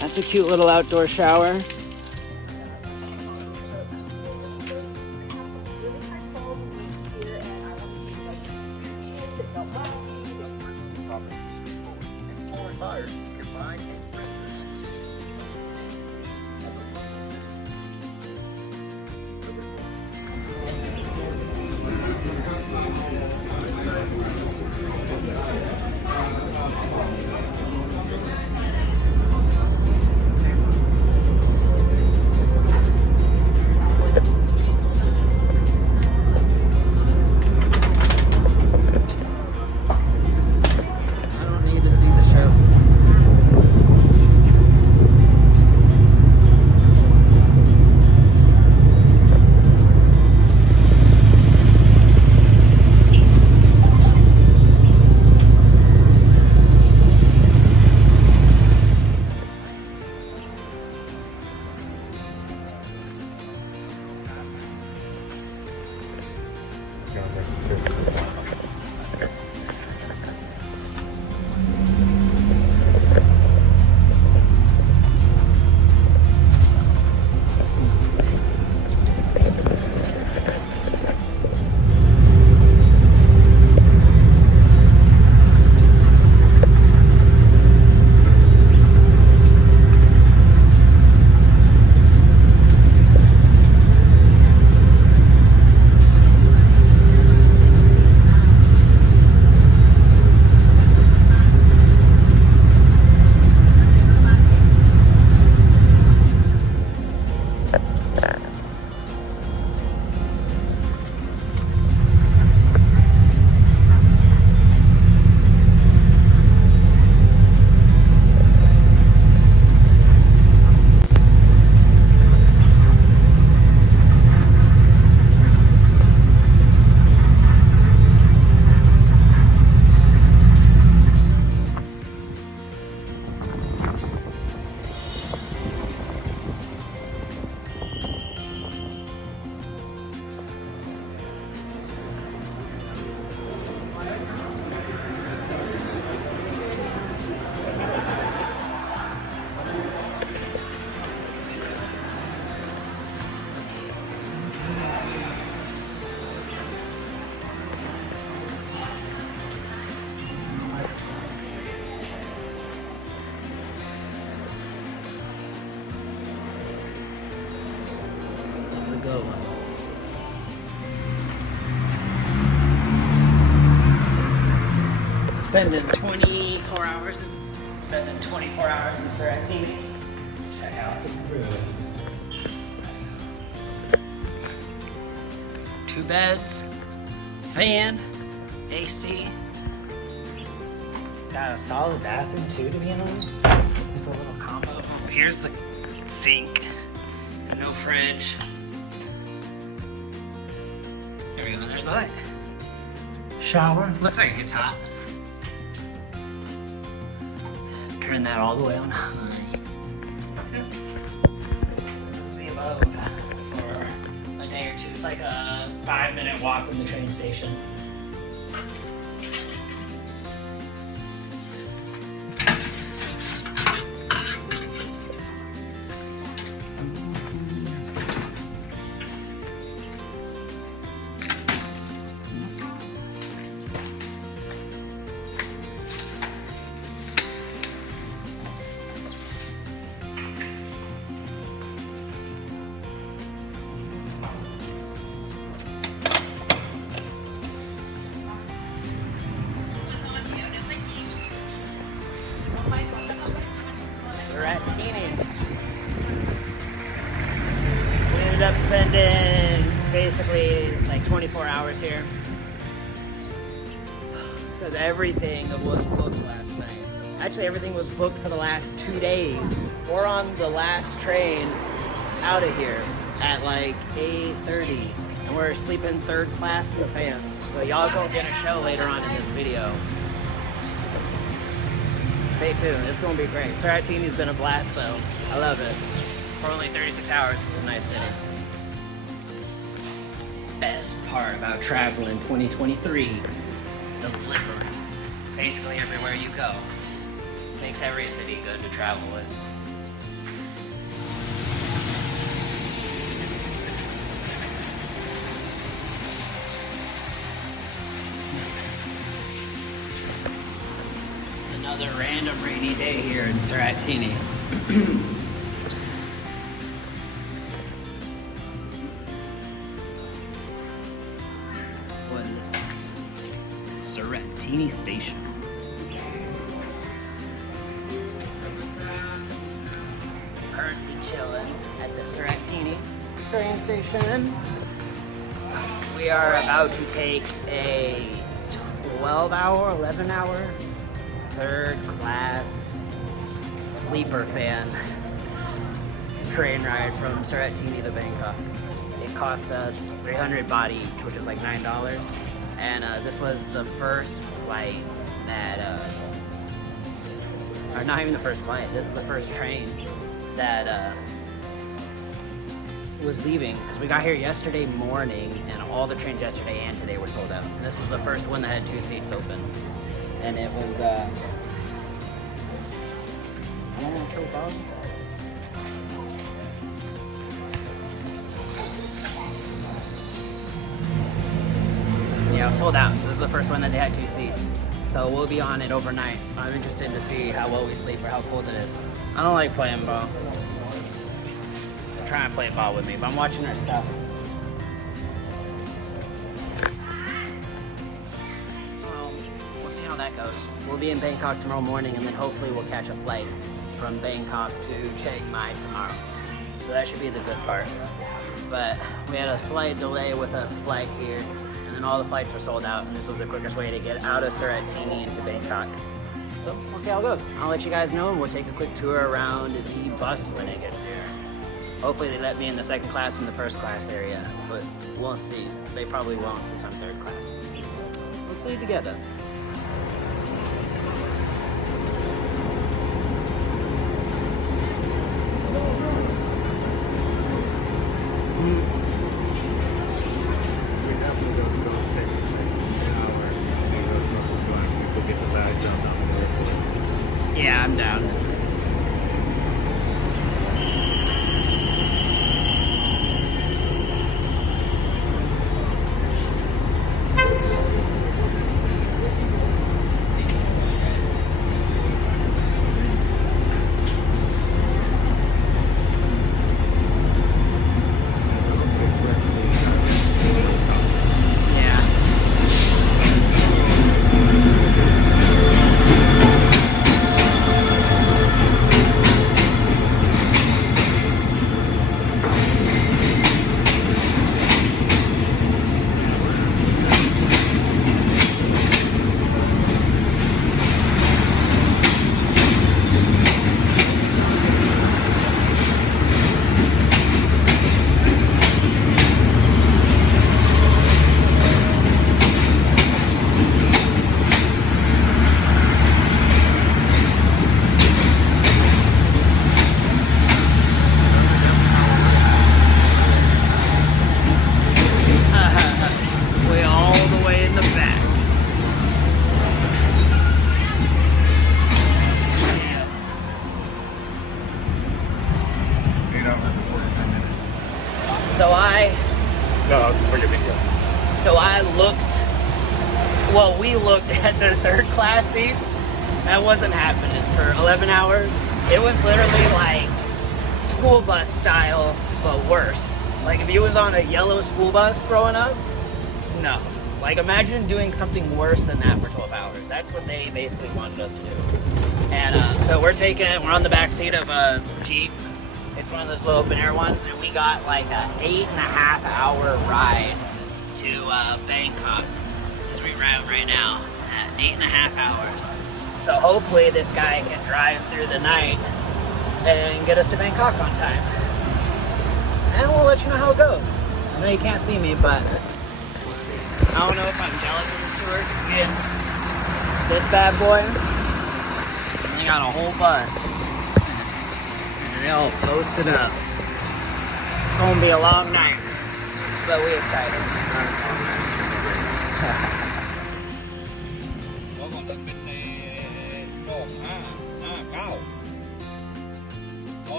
That's a cute little outdoor shower. Go. Spending 24 hours in Surat Thani. Check out the room. 2 beds, fan, AC. Got a solid bathroom too, to be honest. It's a little combo. Here's the sink. No fridge. There we go, there's the light. Shower. Looks like it's hot. Turn that all the way on high. This is the abode for a day or two. It's like a 5-minute walk from the train station. Surat Thani. We ended up spending basically like 24 hours here because everything was booked last night. Actually, everything was booked for the last 2 days. We're on the last train out of here at like 8:30, and we're sleeping third class in the fans. So y'all go get a show later on in this video. Stay tuned, it's gonna be great. Surat Thani's been a blast though. I love it. For only 36 hours, it's a nice city. Best part about traveling 2023, the delivery. Basically everywhere you go. Makes every city good to travel with. Another random rainy day here in Surat Thani. What is this? Surat Thani Station. Currently chilling at the Surat Thani train station. We are about to take a 12-hour, 11-hour, third class sleeper fan train ride from Surat Thani to Bangkok. It cost us 300 baht each, which is like $9. And this was the first flight that, or not even the first flight, this is the first train that was leaving, because we got here yesterday morning and all the trains yesterday and today were sold out. And this was the first one that had 2 seats open, and it was yeah, sold out. So this is the first one that they had 2 seats. So we'll be on it overnight. I'm interested to see how well we sleep or how cold it is. I don't like playing ball. Trying to play ball with me, but I'm watching her stuff. So we'll see how that goes. We'll be in Bangkok tomorrow morning, and then hopefully we'll catch a flight from Bangkok to Chiang Mai tomorrow. So that should be the good part. But we had a slight delay with a flight here, and then all the flights were sold out, and this was the quickest way to get out of Surat Thani into Bangkok. So we'll see how it goes. I'll let you guys know, and we'll take a quick tour around the bus when it gets here. Hopefully they let me in the second class and the first class area, but we'll see. They probably won't since I'm third class. We'll see together. Yeah, I'm down. We looked at the third class seats. That wasn't happening for 11 hours. It was literally like school bus style, but worse. Like if you was on a yellow school bus growing up, no. Like imagine doing something worse than that for 12 hours. That's what they basically wanted us to do. And so we're on the back seat of a Jeep. It's one of those little open air ones, and we got like an 8.5 hour ride to Bangkok. As we ride right now at 8.5 hours. So hopefully this guy can drive through the night and get us to Bangkok on time. And we'll let you know how it goes. I know you can't see me, but we'll see. I don't know if I'm jealous of this tour. Again, this bad boy, they got a whole bus. And they all posted up. It's gonna be a long night, but we excited.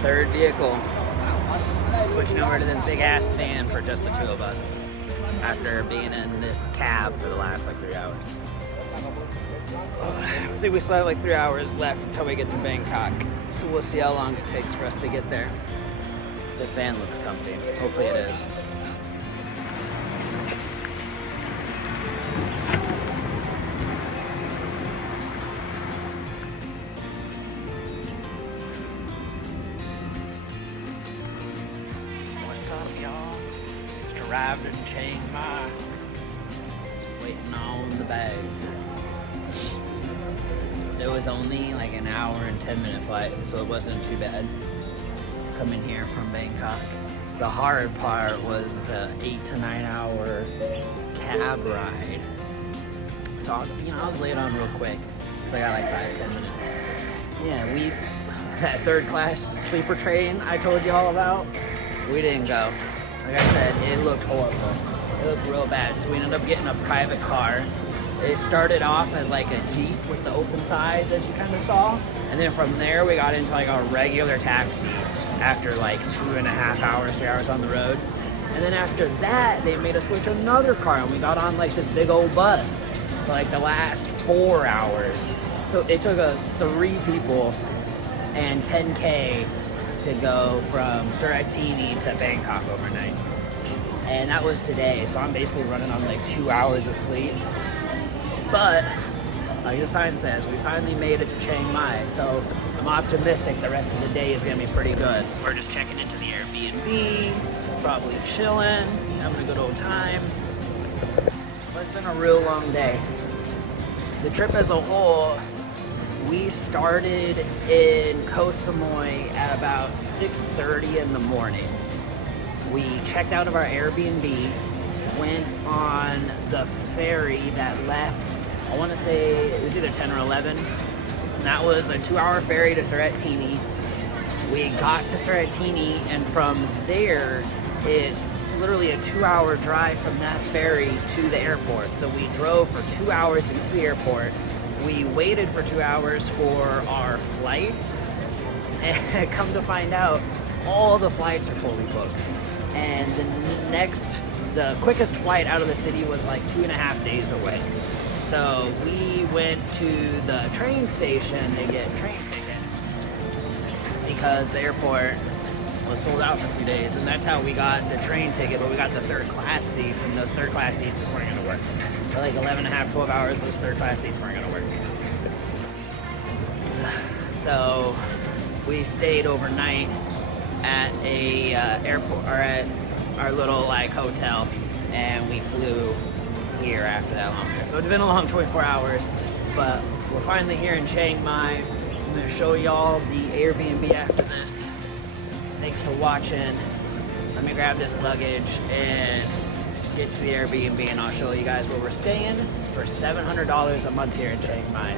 Third vehicle. Switching over to this big ass van for just the two of us after being in this cab for the last like 3 hours. I think we still have like 3 hours left until we get to Bangkok, so we'll see how long it takes for us to get there. This van looks comfy. Hopefully it is. Arrived in Chiang Mai, waiting on the bags. It was only like an hour and 10-minute flight, so it wasn't too bad coming here from Bangkok. The hard part was the 8 to 9 hour cab ride. So I was laid on real quick, so I got like 5-10 minutes. Yeah, that third class sleeper train I told you all about, we didn't go. Like I said, it looked horrible. It looked real bad. So we ended up getting a private car. It started off as like a Jeep with the open sides, as you kind of saw. And then from there, we got into like a regular taxi after like 2.5 hours, 3 hours on the road. And then after that, they made us switch another car, and we got on like this big old bus for like the last 4 hours. So it took us 3 people and 10K to go from Surat Thani to Bangkok overnight. And that was today, so I'm basically running on like 2 hours of sleep. But like the sign says, we finally made it to Chiang Mai, so I'm optimistic the rest of the day is gonna be pretty good. We're just checking into the Airbnb, probably chilling, having a good old time. But it's been a real long day. The trip as a whole, we started in Koh Samui at about 6:30 in the morning. We checked out of our Airbnb, went on the ferry that left, I want to say it was either 10 or 11. And that was a 2-hour ferry to Surat Thani. We got to Surat Thani, and from there, it's literally a 2-hour drive from that ferry to the airport. So we drove for 2 hours to get to the airport. We waited for 2 hours for our flight, and come to find out, all the flights are fully booked. And the quickest flight out of the city was like 2.5 days away. So we went to the train station to get train tickets because the airport was sold out for 2 days, and that's how we got the train ticket, but we got the third class seats, and those third class seats just weren't gonna work. For like 11.5, 12 hours, those third class seats weren't gonna work. So we stayed overnight at a airport, or at our little like hotel, and we flew here after that long trip. So it's been a long 24 hours, but we're finally here in Chiang Mai. I'm gonna show y'all the Airbnb after this. Thanks for watching. Let me grab this luggage and get to the Airbnb, and I'll show you guys where we're staying for $700 a month here in Chiang Mai.